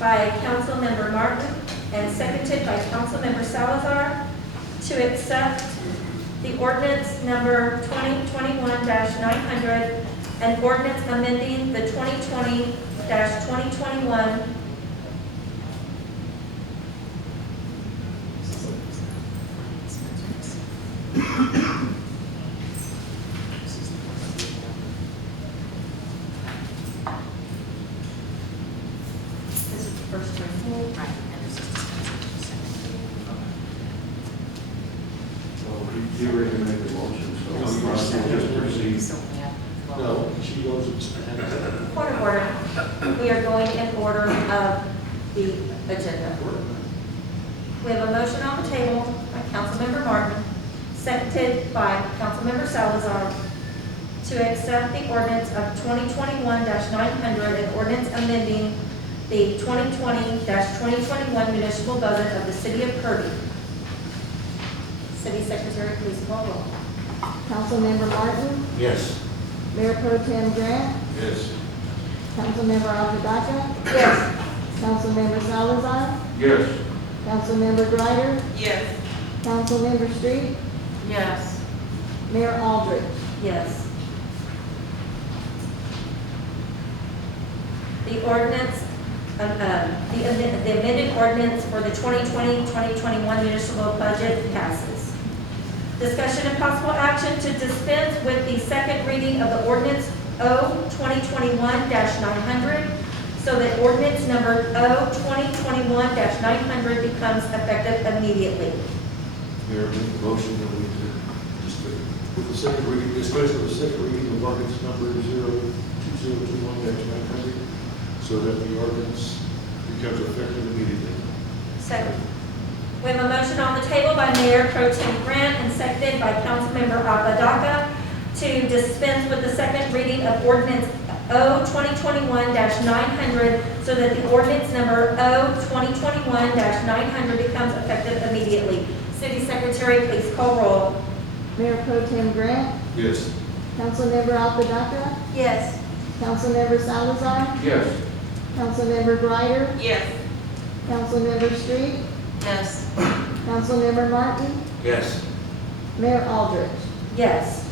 by Councilmember Martin and seconded by Councilmember Salazar to accept the ordinance number 2021-900 and ordinance amending the 2020-2021 This is the first reading. Right, and this is Well, you already made the motion, so you want to just proceed. So we have, well, No, she goes and stands. Point of order. We are going in order of the agenda. We have a motion on the table by Councilmember Martin, seconded by Councilmember Salazar, to accept the ordinance of 2021-900 and ordinance amending the 2020-2021 municipal budget of the city of Kirby. City Secretary, please call roll. Councilmember Martin, Yes. Mayor Pro Tem Grant, Yes. Councilmember Apodaca, Yes. Councilmember Salazar, Yes. Councilmember Greider, yes. Councilmember Street, Yes. Mayor Aldrich. Yes. The ordinance, the amended ordinance for the 2020-2021 municipal budget passes. Discussion and possible action to dispense with the second reading of the ordinance O-2021-900 so that ordinance number O-2021-900 becomes effective immediately. Mayor, make the motion that we just with the second reading, dispense with the second reading of ordinance number 02021-900, so that the ordinance becomes effective immediately. Second. We have a motion on the table by Mayor Pro Tem Grant and seconded by Councilmember Apodaca to dispense with the second reading of ordinance O-2021-900 so that the ordinance number O-2021-900 becomes effective immediately. City Secretary, please call roll. Mayor Pro Tem Grant, Yes. Councilmember Apodaca, Yes. Councilmember Salazar, Yes. Councilmember Greider, Yes. Councilmember Street, Yes. Councilmember Martin, Yes. Mayor Aldrich. Yes.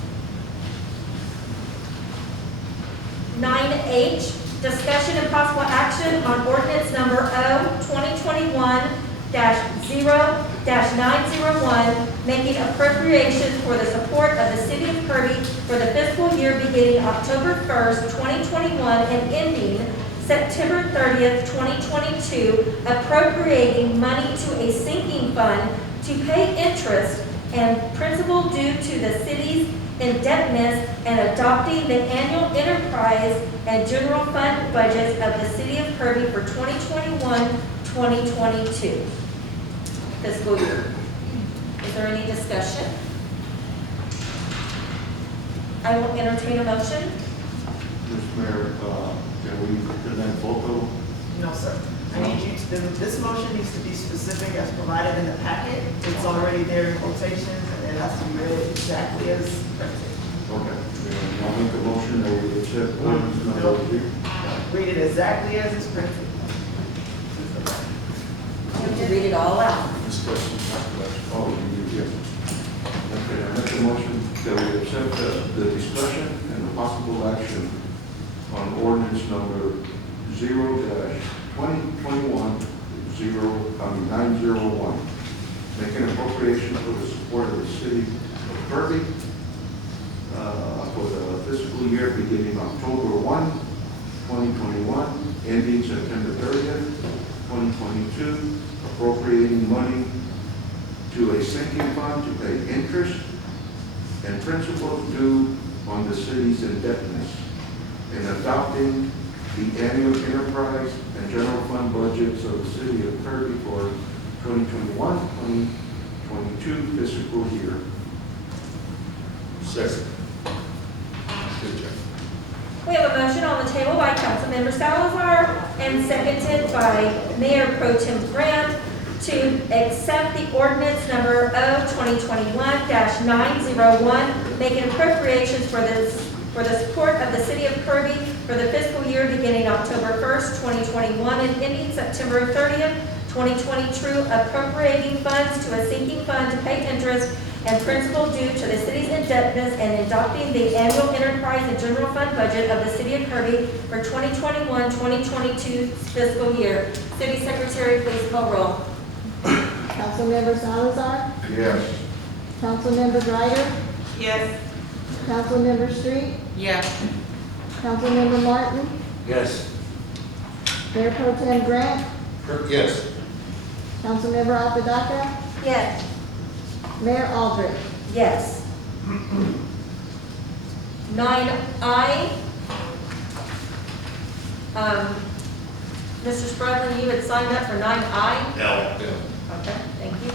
9H, discussion and possible action on ordinance number O-2021-0-901, making appropriations for the support of the city of Kirby for the fiscal year beginning October 1st, 2021 and ending September 30th, 2022, appropriating money to a sinking fund to pay interest and principal due to the city's indebtedness and adopting the annual enterprise and general fund budgets of the city of Kirby for 2021-2022 fiscal year. Is there any discussion? I will entertain a motion. Mr. Mayor, can we present both of them? No, sir. I need you to, this motion needs to be specific as provided in the packet. It's already there in quotations, and it has to be read exactly as printed. Okay. I'll make a motion that we accept ordinance number zero. Read it exactly as it's printed. You have to read it all out. Discussion, discussion. Oh, you did, yes. Okay, I make a motion that we accept the discussion and the possible action on ordinance number 0-2021-901, making appropriation for the support of the city of Kirby for the fiscal year beginning October 1, 2021, ending September 30th, 2022, appropriating money to a sinking fund to pay interest and principal due on the city's indebtedness, and adopting the annual enterprise and general fund budgets of the city of Kirby for 2021-2022 fiscal year. Second. Good job. We have a motion on the table by Councilmember Salazar and seconded by Mayor Pro Tem Grant to accept the ordinance number O-2021-901, making appropriations for for the support of the city of Kirby for the fiscal year beginning October 1st, 2021 and ending September 30th, 2022, appropriating funds to a sinking fund to pay interest and principal due to the city's indebtedness and adopting the annual enterprise and general fund budget of the city of Kirby for 2021-2022 fiscal year. City Secretary, please call roll. Councilmember Salazar, Yes. Councilmember Greider, Yes. Councilmember Street, Yes. Councilmember Martin, Yes. Mayor Pro Tem Grant, Yes. Councilmember Apodaca, Yes. Mayor Aldrich. Yes. 9I. Mr. Spradlin, you had signed up for 9I? Yeah. Okay, thank you.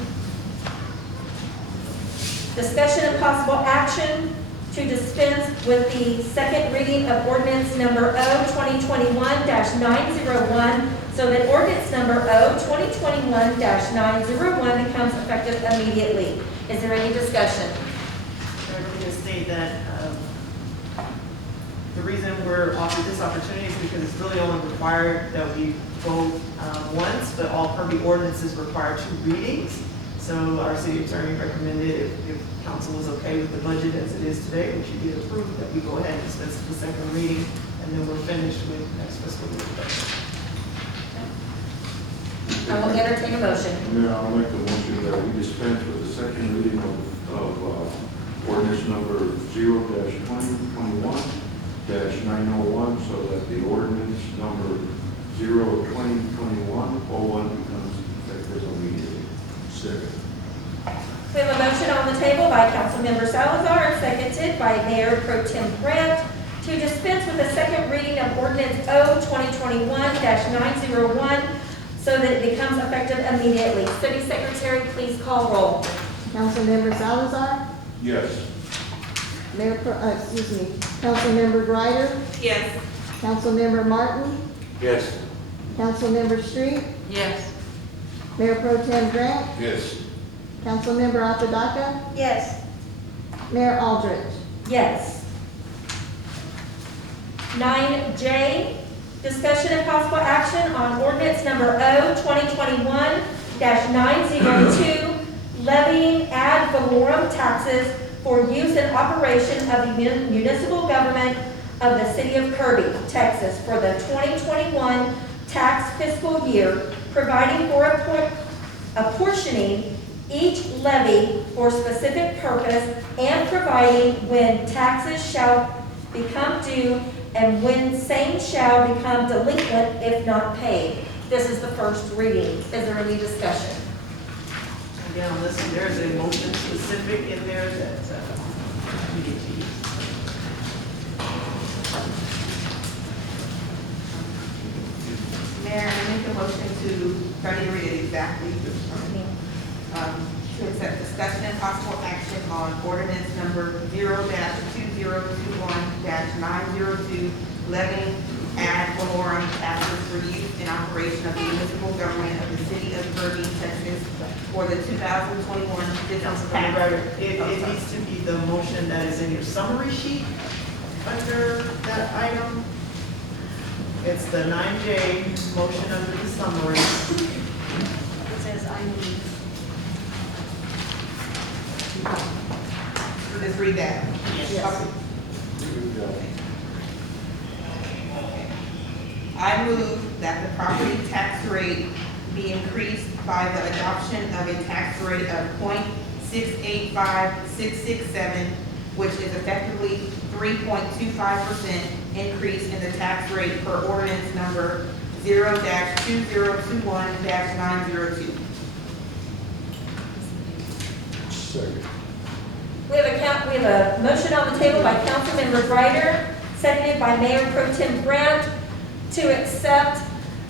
Discussion and possible action to dispense with the second reading of ordinance number O-2021-901, so that ordinance number O-2021-901 becomes effective immediately. Is there any discussion? I would just state that the reason we're offered this opportunity is because it's really only required that we vote once, but all Kirby ordinances require 2 readings. So our city attorney recommended if council is okay with the budget as it is today, which you get approved, that we go ahead and dispense with the second reading, and then we're finished with next fiscal year. I will entertain a motion. Mayor, I'll make the motion that we dispense with the second reading of ordinance number 0-2021-901, so that the ordinance number 0-2021-01 becomes effective immediately. Second. We have a motion on the table by Councilmember Salazar and seconded by Mayor Pro Tem Grant to dispense with the second reading of ordinance O-2021-901 so that it becomes effective immediately. City Secretary, please call roll. Councilmember Salazar, Yes. Councilmember Greider, Yes. Councilmember Martin, Yes. Councilmember Street, Yes. Mayor Pro Tem Grant, Yes. Councilmember Apodaca, Yes. Mayor Aldrich. Yes. 9J, discussion and possible action on ordinance number O-2021-902, levying ad valorem taxes for use and operation of the municipal government of the city of Kirby, Texas for the 2021 tax fiscal year, providing for apportioning each levy for specific purpose and providing when taxes shall become due and when same shall become delinquent if not paid. This is the first reading. Is there any discussion? Again, on this one, there is a motion specific in there that we get to use. Mayor, I make a motion to try to read it exactly. To accept discussion and possible action on ordinance number 0-2021-902, levying ad valorem taxes for use in operation of the municipal government of the city of Kirby, Texas for the 2021 fiscal Councilmember Greider, it Oh, sorry. needs to be the motion that is in your summary sheet under that item. It's the 9J motion under the summary. It says I need. Let's read that. Yes. Okay. I move that the property tax rate be increased by the adoption of a tax rate of 0.685667, which is effectively 3.25% increase in the tax rate per ordinance number 0-2021-902. Second. We have a motion on the table by Councilmember Greider, seconded by Mayor Pro Tem Grant, to accept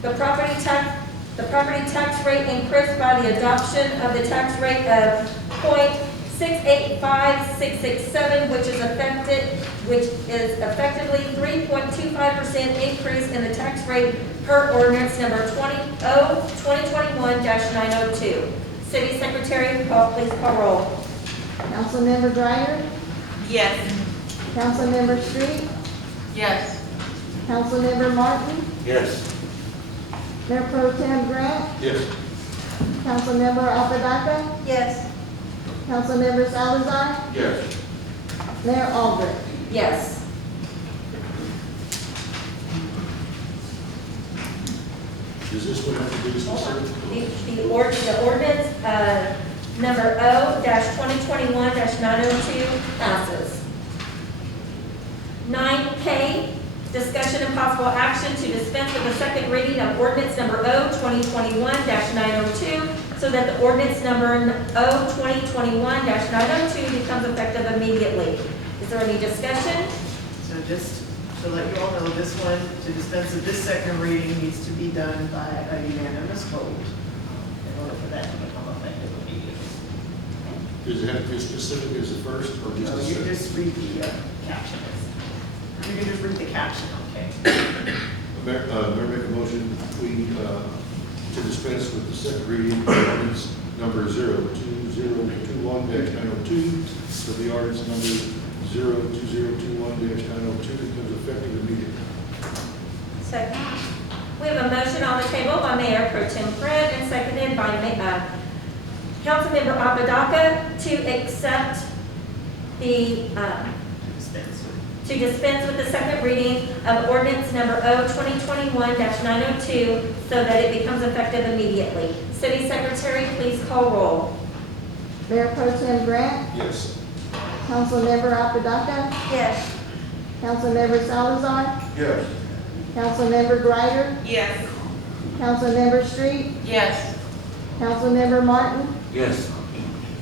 the property tax rate increased by the adoption of the tax rate of 0.685667, which is effectively 3.25% increase in the tax rate per ordinance number 2021-902. City Secretary, please call roll. Councilmember Greider, Yes. Councilmember Street, Yes. Councilmember Martin, Yes. Mayor Pro Tem Grant, Yes. Councilmember Apodaca, Yes. Councilmember Salazar, Yes. Mayor Aldrich. Yes. Does this one have to be specific? The ordinance, number O-2021-902 passes. 9K, discussion and possible action to dispense with the second reading of ordinance number O-2021-902, so that the ordinance number O-2021-902 becomes effective immediately. Is there any discussion? So just to let you all know, this one, to dispense with this second reading, needs to be done by a unanimous vote in order for that to become effective immediately. Does it have to be as specific as the first, or just So the you second? just read the caption. You can just read the caption, okay? Mayor, make a motion, we, to dispense with the second reading of ordinance number 02021-902, so the ordinance number 02021-902 becomes effective immediately. Second. We have a motion on the table by Mayor Pro Tem Grant and seconded by Councilmember Apodaca to accept the, Dispense. to dispense with the second reading of ordinance number O-2021-902 so that it becomes effective immediately. City Secretary, please call roll. Mayor Pro Tem Grant, Yes. Councilmember Apodaca, Yes. Councilmember Salazar, Yes. Councilmember Greider, Yes. Councilmember Street, Yes. Councilmember Martin, Yes.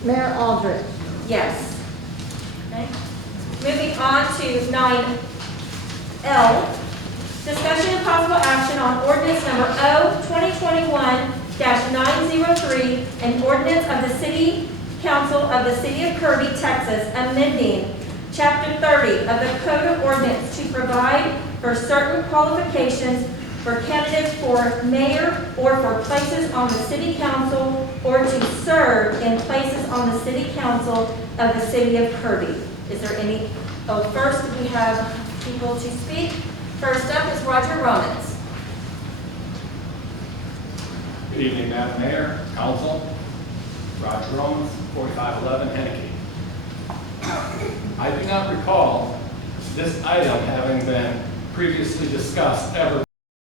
Mayor Aldrich. Yes. Okay. Moving on to 9L, discussion and possible action on ordinance number O-2021-903, an ordinance of the City Council of the City of Kirby, Texas, amending Chapter 30 of the Code of Ordinance to provide for certain qualifications for candidates for mayor or for places on the city council or to serve in places on the city council of the City of Kirby. Is there any, first we have people to speak. First up is Roger Romans. Good evening, Madam Mayor, Council. Roger Romans, 4511 Henneke. I do not recall this item having been previously discussed ever